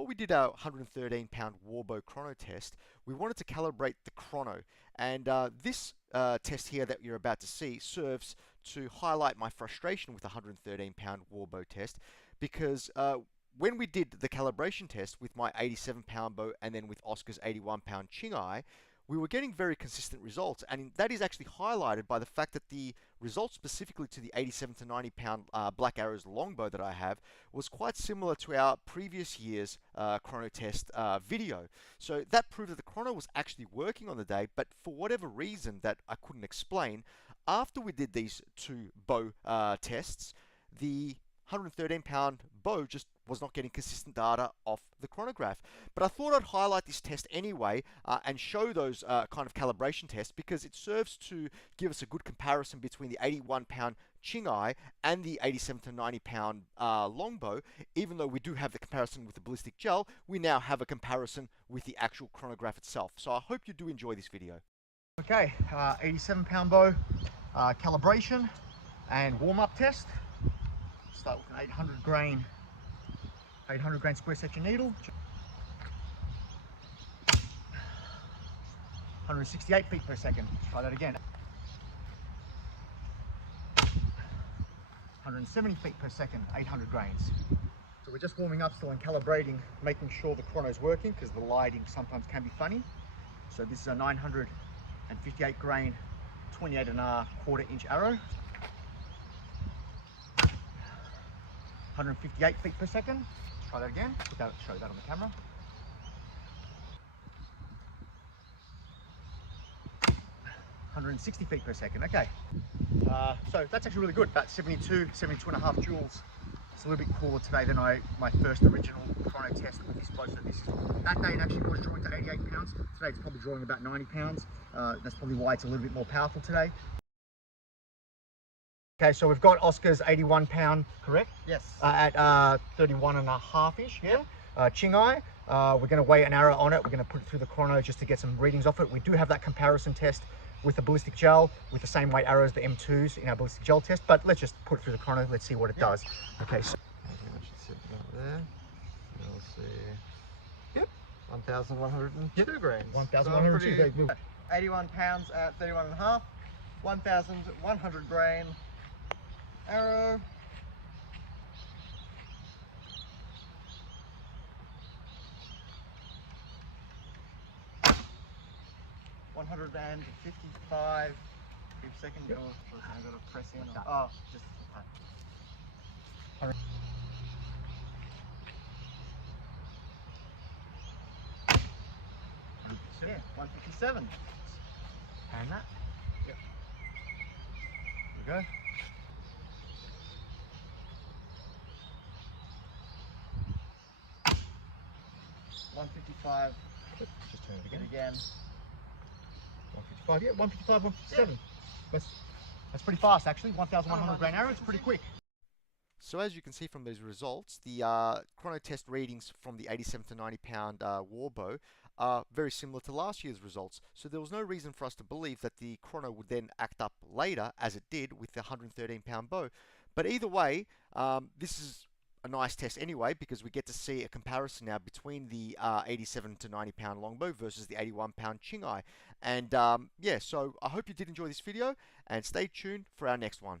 before we did our 113-pound Warbow chrono test, we wanted to calibrate the chrono. And this test here that you're about to see serves to highlight my frustration with the 113-pound Warbow test, because when we did the calibration test with my 87-pound bow and then with Oscar's 81-pound Qinghai, we were getting very consistent results, and that is actually highlighted by the fact that the results specifically to the 87 to 90-pound Black Arrows longbow that I have was quite similar to our previous year's chrono test video. So that proved that the chrono was actually working on the day, but for whatever reason that I couldn't explain, after we did these two bow tests, the 113-pound bow just was not getting consistent data off the chronograph. But I thought I'd highlight this test anyway and show those kind of calibration tests, because it serves to give us a good comparison between the 81-pound Qinghai and the 87 to 90-pound longbow. Even though we do have the comparison with the Ballistic Gel, we now have a comparison with the actual chronograph itself. So I hope you do enjoy this video. Okay, 87-pound bow calibration and warm-up test. Start with an 800 grain square section needle. 168 feet per second. Try that again. 170 feet per second, 800 grains. So we're just warming up still and calibrating, making sure the chrono's working, because the lighting sometimes can be funny. So this is a 958 grain, 28¼ inch arrow. 158 feet per second. Let's try that again. Show that on the camera. 160 feet per second. Okay. So that's actually really good. About 72.5 joules. It's a little bit cooler today than my first original chrono test with this bow. So that day it actually was drawing to 88 pounds. Today it's probably drawing about 90 pounds. That's probably why it's a little bit more powerful today. Okay, so we've got Oscar's 81-pound, correct? Yes. At 31.5-ish, yeah? Qinghai. We're going to weigh an arrow on it. We're going to put it through the chrono just to get some readings off it. We do have that comparison test with the Ballistic Gel, with the same weight arrows, the M2s in our Ballistic Gel test, but let's just put it through the chrono. Let's see what it does. Okay, so I think I should sit right there. We'll see. Yep. 1,102 grains. 1,102. Very good. 81 pounds at 31.5. 1,100 grain arrow. $155 per second. Yep. I've got to press in. Oh, just. Yeah, 157. and that. Yep. There we go. $155. Just turn it Again. again. 155, yeah, 155, 157. Yeah. That's pretty fast actually. 1,100 grain arrow, it's pretty quick. So as you can see from these results, the chrono test readings from the 87 to 90 pound Warbow are very similar to last year's results. So there was no reason for us to believe that the chrono would then act up later, as it did with the 113 pound bow. But either way, this is a nice test anyway, because we get to see a comparison now between the 87 to 90 pound longbow versus the 81 pound Qinghai. And yeah, so I hope you did enjoy this video, and stay tuned for our next one.